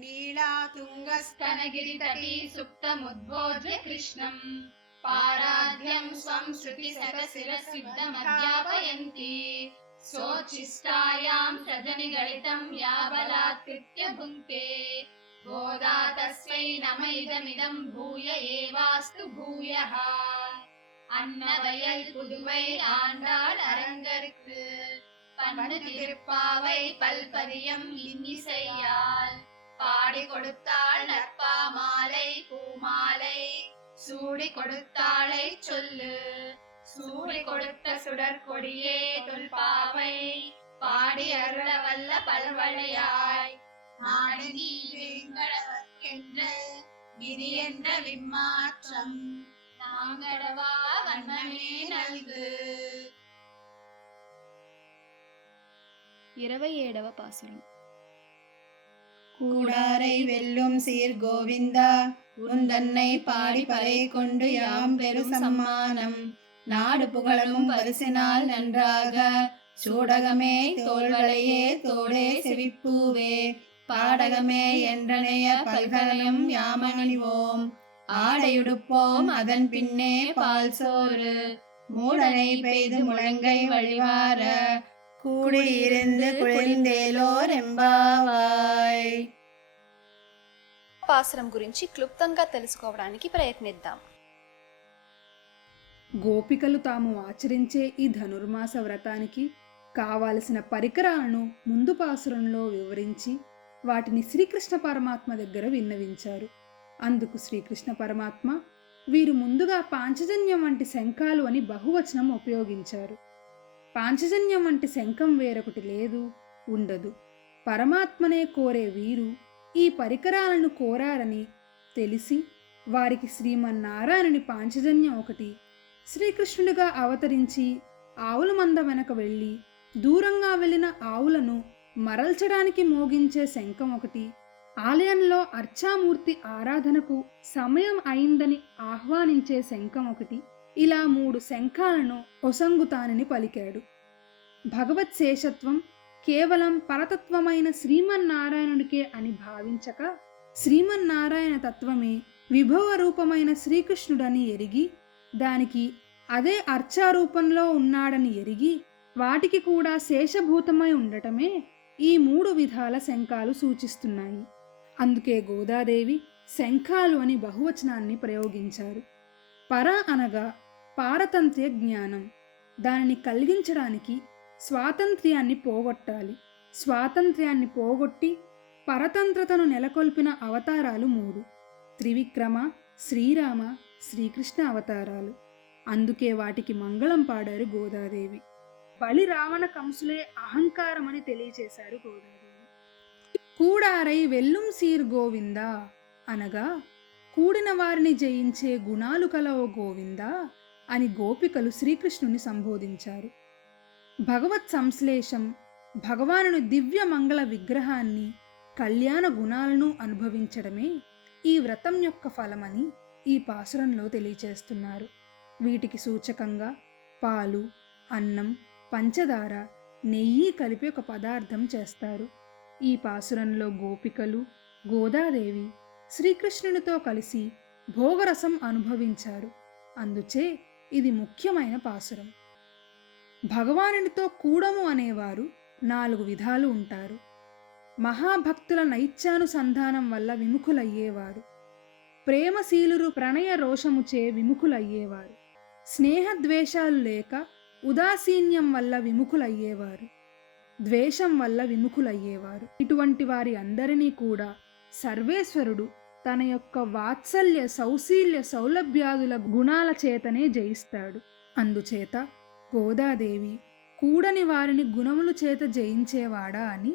नीलातुङ्गस्तनगिरितटी सुप्तमुद्बोध्य कृष्णम् पाराध्यं स्वं श्रुतिशतशिरसिद्धमध्यापयन्ती सोच्छिष्टायां सजनिगलितं या बलात्कृत्य भुङ्क्ते गोदा तस्मै नम इदमिदं भूय एवास्तु भूयः அன்னவயல் புதுவை ஆண்டாள் அரங்கற்கு பண்டு திருப்பாவை பல்பதியம் இன்னிசையால் பாடி கொடுத்தாள் நற்பா மாலை பூமாலை சூடி கொடுத்தாளை சொல்லு சூடி கொடுத்த சுடற்கொடியே தொல்பாவை பாடி அருள வல்ல பல்வளையாய் நாடு நீ வேங்கடவர்க்கென்ற விதி என்ற விம்மாற்றம் நாங்கடவா வண்ணமே நல்கு. 27వ పాసురం. கூடாரை வெல்லும் சீர் கோவிந்தா உந்தன்னை பாடி பறை கொண்டு யாம் பெரு சம்மானம் நாடு புகழமும் பரிசினால் நன்றாக சூடகமே தோள்களையே தோடே செவிப்பூவே பாடகமே என்றனைய பல்கலையும் யாமணிவோம் ஆடையுடுப்போம் அதன் பின்னே பால் சோறு மூடனை பெய்து முழங்கை வழிவார கூடியிருந்து குளிர்ந்தேலோர் ఎంబావాయ్. పాసురం గురించి క్లుప్తంగా తెలుసుకోవడానికి ప్రయత్నిద్దాం. గోపికలు తాము ఆచరించే ఈ ధనుర్మాస వ్రతానికి కావలసిన పరికరాలను ముందు పాసురంలో వివరించి వాటిని శ్రీకృష్ణ పరమాత్మ దగ్గర విన్నవించారు. అందుకు శ్రీకృష్ణ పరమాత్మ వీరు ముందుగా పాంచజన్యం వంటి శంఖాలు అని బహువచనం ఉపయోగించారు. పాంచజన్యం వంటి శంఖం వేరొకటి లేదు, ఉండదు. పరమాత్మనే కోరే వీరు ఈ పరికరాలను కోరారని తెలిసి వారికి శ్రీమన్నారాయణుని పాంచజన్యం ఒకటి, శ్రీకృష్ణుడిగా అవతరించి ఆవుల మంద వెనక వెళ్ళి దూరంగా వెళ్ళిన ఆవులను మరల్చడానికి మోగించే శంఖం ఒకటి, ఆలయంలో అర్చామూర్తి ఆరాధనకు సమయం అయిందని ఆహ్వానించే శంఖం ఒకటి, ఇలా 3 శంఖాలను ఒసంగుతానని పలికాడు. భగవత్ శేషత్వం కేవలం పరతత్వమైన శ్రీమన్నారాయణుడికే అని భావించక శ్రీమన్నారాయణ తత్వమే విభవ రూపమైన శ్రీకృష్ణుడని ఎరిగి దానికి అదే అర్చారూపంలో ఉన్నాడని ఎరిగి వాటికి కూడా శేషభూతమై ఉండటమే ఈ 3 విధాల శంఖాలు సూచిస్తున్నాయి. అందుకే గోదాదేవి శంఖాలు అని బహువచనాన్ని ప్రయోగించారు. పర అనగా పారతంత్ర్య జ్ఞానం, దానిని కలిగించడానికి స్వాతంత్ర్యాన్ని పోగొట్టాలి. స్వాతంత్ర్యాన్ని పోగొట్టి పరతంత్రతను నెలకొల్పిన అవతారాలు 3: త్రివిక్రమ, శ్రీరామ, శ్రీకృష్ణ అవతారాలు. అందుకే వాటికి మంగళం పాడారు గోదాదేవి. బలి రావణ కంసులే అహంకారమని తెలియచేశారు గోదాదేవి. కూడారై వెల్లుం సీర్ గోవిందా అనగా కూడిన వారిని జయించే గుణాలు కలవో గోవిందా అని గోపికలు శ్రీకృష్ణుని సంబోధించారు. భగవత్ సంశ్లేషం, భగవానుని దివ్య మంగళ విగ్రహాన్ని, కళ్యాణ గుణాలను అనుభవించడమే ఈ వ్రతం యొక్క ఫలమని ఈ పాసురంలో తెలియచేస్తున్నారు. వీటికి సూచకంగా పాలు, అన్నం, పంచదార, నెయ్యి కలిపి ఒక పదార్థం చేస్తారు. ఈ పాసురంలో గోపికలు, గోదాదేవి శ్రీకృష్ణునితో కలిసి భోగరసం అనుభవించారు. అందుచే ఇది ముఖ్యమైన పాసురం. భగవానునితో కూడము అనేవారు 4 విధాలు ఉంటారు. మహాభక్తుల నైత్యానుసంధానం వల్ల విముఖులయ్యేవారు, ప్రేమశీలురు ప్రణయ రోషముచే విముఖులయ్యేవారు, స్నేహద్వేషాలు లేక ఉదాసీన్యం వల్ల విముఖులయ్యేవారు, ద్వేషం వల్ల విముఖులయ్యేవారు. ఇటువంటి వారి అందరినీ కూడా సర్వేశ్వరుడు తన యొక్క వాత్సల్య, సౌశీల్య, సౌలభ్యాదుల గుణాల చేతనే జయిస్తాడు. అందుచేత గోదాదేవి కూడని వారిని గుణములు చేత జయించేవాడా అని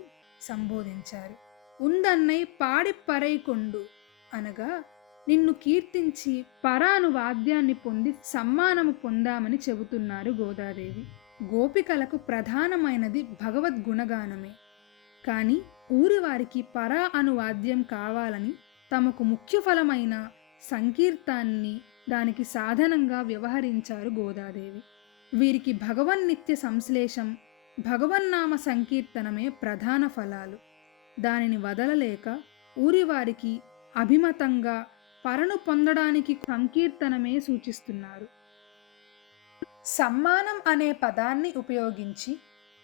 సంబోధించారు. ఉందన్నై పాడి పరైకొండు అనగా నిన్ను కీర్తించి పరాను వాద్యాన్ని పొంది సమ్మానము పొందామని చెబుతున్నారు గోదాదేవి. గోపికలకు ప్రధానమైనది భగవద్గుణగానమే. కానీ ఊరివారికి పరా అను వాద్యం కావాలని తమకు ముఖ్య ఫలమైన సంకీర్తాన్ని దానికి సాధనంగా వ్యవహరించారు గోదాదేవి. వీరికి భగవన్నిత్య సంశ్లేషం, భగవన్నామ సంకీర్తనమే ప్రధాన ఫలాలు. దానిని వదలలేక ఊరివారికి అభిమతంగా పరను పొందడానికి సంకీర్తనమే సూచిస్తున్నారు. సమ్మానం అనే పదాన్ని ఉపయోగించి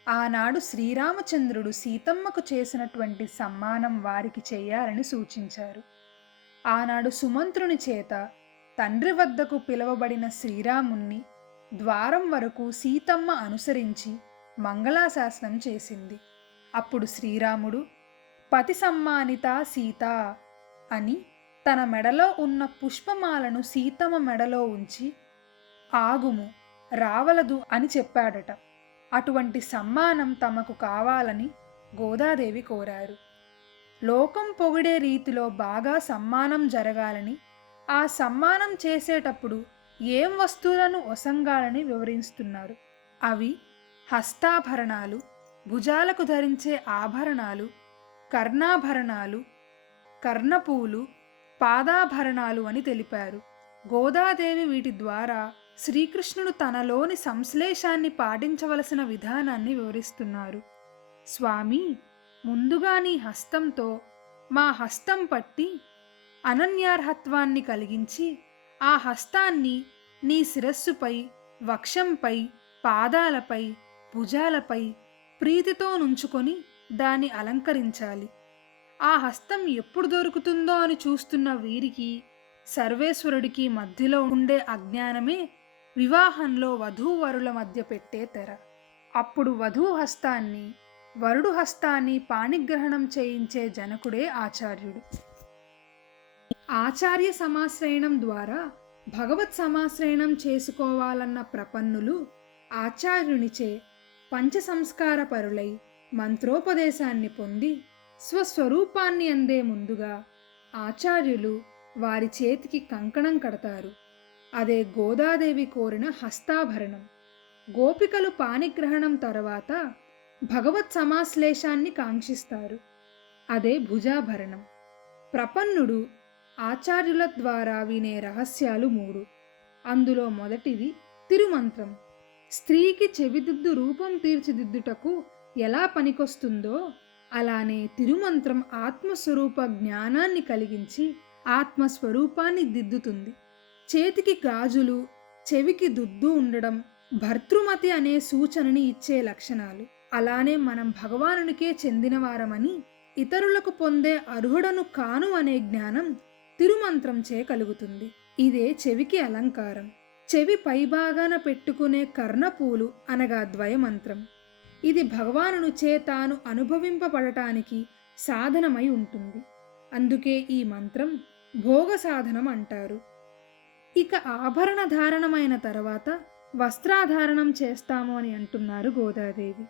ఆనాడు శ్రీరామచంద్రుడు సీతమ్మకు చేసినటువంటి సమ్మానం వారికి చేయాలని సూచించారు. ఆనాడు సుమంత్రుని చేత తండ్రి వద్దకు పిలువబడిన శ్రీరాముణ్ణి ద్వారం వరకు సీతమ్మ అనుసరించి మంగళాశాసనం చేసింది. అప్పుడు శ్రీరాముడు పతి సమ్మానిత సీత అని తన మెడలో ఉన్న పుష్పమాలను సీతమ్మ మెడలో ఉంచి ఆగుము, రావలదు అని చెప్పాడట. అటువంటి సమ్మానం తమకు కావాలని గోదాదేవి కోరారు. లోకం పొగిడే రీతిలో బాగా సమ్మానం జరగాలని, ఆ సమ్మానం చేసేటప్పుడు ఏం వస్తువులను ఒసంగాలని వివరిస్తున్నారు. అవి హస్తాభరణాలు, భుజాలకు ధరించే ఆభరణాలు, కర్ణాభరణాలు, కర్ణపూలు, పాదాభరణాలు అని తెలిపారు. గోదాదేవి వీటి ద్వారా శ్రీకృష్ణుడు తనలోని సంశ్లేషాన్ని పాటించవలసిన విధానాన్ని వివరిస్తున్నారు. స్వామి, ముందుగా నీ హస్తంతో మా హస్తం పట్టి అనన్యార్హత్వాన్ని కలిగించి ఆ హస్తాన్ని నీ శిరస్సుపై, వక్షంపై, పాదాలపై, భుజాలపై ప్రీతితో నుంచుకొని దాన్ని అలంకరించాలి. ఆ హస్తం ఎప్పుడు దొరుకుతుందో అని చూస్తున్న వీరికి, సర్వేశ్వరుడికి మధ్యలో ఉండే అజ్ఞానమే వివాహంలో వధూవరుల మధ్య పెట్టే తెర. అప్పుడు వధూ హస్తాన్ని, వరుడు హస్తాన్ని పాణిగ్రహణం చేయించే జనకుడే ఆచార్యుడు. ఆచార్య సమాశ్రయణం ద్వారా భగవత్ సమాశ్రయణం చేసుకోవాలన్న ప్రపన్నులు ఆచార్యునిచే పంచ సంస్కార పరులై మంత్రోపదేశాన్ని పొంది స్వస్వరూపాన్ని అందే ముందుగా ఆచార్యులు వారి చేతికి కంకణం కడతారు. అదే గోదాదేవి కోరిన హస్తాభరణం. గోపికలు పాణిగ్రహణం తర్వాత భగవత్ సమాశ్లేషాన్ని కాంక్షిస్తారు. అదే భుజాభరణం. ప్రపన్నుడు ఆచార్యుల ద్వారా వినే రహస్యాలు 3. అందులో మొదటిది తిరుమంత్రం. స్త్రీకి చెవిదిద్దు రూపం తీర్చిదిద్దుటకు ఎలా పనికొస్తుందో అలానే తిరుమంత్రం ఆత్మస్వరూప జ్ఞానాన్ని కలిగించి ఆత్మస్వరూపాన్ని దిద్దుతుంది. చేతికి గాజులు, చెవికి దుద్దు ఉండడం భర్తృమతి అనే సూచనని ఇచ్చే లక్షణాలు. అలానే మనం భగవానునికే చెందినవారమని, ఇతరులకు పొందే అర్హుడను కాను అనే జ్ఞానం తిరుమంత్రంచే కలుగుతుంది. ఇదే చెవికి అలంకారం. చెవి పైభాగాన పెట్టుకునే కర్ణపూలు అనగా ద్వయమంత్రం. ఇది భగవానునిచే తాను అనుభవింపబడటానికి సాధనమై ఉంటుంది. అందుకే ఈ మంత్రం భోగ సాధనం అంటారు. ఇక ఆభరణ ధారణమైన తర్వాత వస్త్రాధారణం చేస్తాము అని అంటున్నారు గోదాదేవి.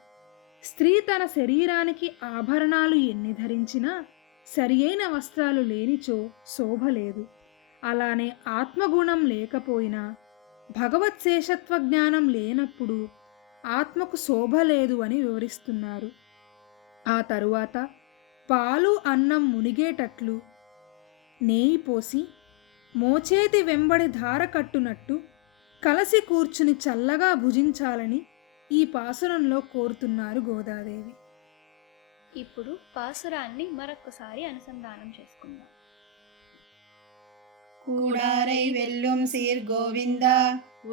స్త్రీ తన శరీరానికి ఆభరణాలు ఎన్ని ధరించినా సరియైన వస్త్రాలు లేనిచో శోభ లేదు. అలానే ఆత్మగుణం లేకపోయినా, భగవత్ శేషత్వ జ్ఞానం లేనప్పుడు ఆత్మకు శోభ లేదు అని వివరిస్తున్నారు. ఆ తరువాత పాలు అన్నం మునిగేటట్లు నేయి పోసి మోచేతి వెంబడి ధార కట్టునట్టు కలసి కూర్చుని చల్లగా భుజించాలని ఈ పాసురంలో కోరుతున్నారు గోదాదేవి. ఇప్పుడు పాసురాన్ని మరొకసారి అనుసంధానం చేసుకుందాం. கூடாரை வெல்லும் சீர் கோவிந்தா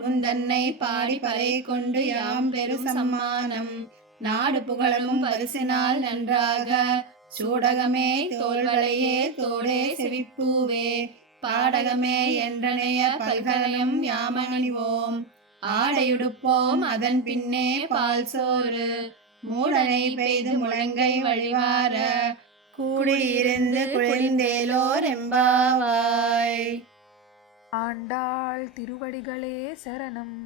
உந்தன்னை பாடி பறை கொண்டு யாம் பெரு சம்மானம் நாடு புகழமும் பரிசினால் நன்றாக சூடகமே தோள்வளையே தோடே செவிப்பூவே பாடகமே என்றனைய பல்கலையும் யாமணிவோம் ஆடையுடுப்போம் அதன் பின்னே பால் சோறு மூடனை பெய்து முழங்கை வழிவார கூடியிருந்து குளிர்ந்தேலோர் எம்பாவாய். ஆண்டாள் திருவடிகளே சரணம்.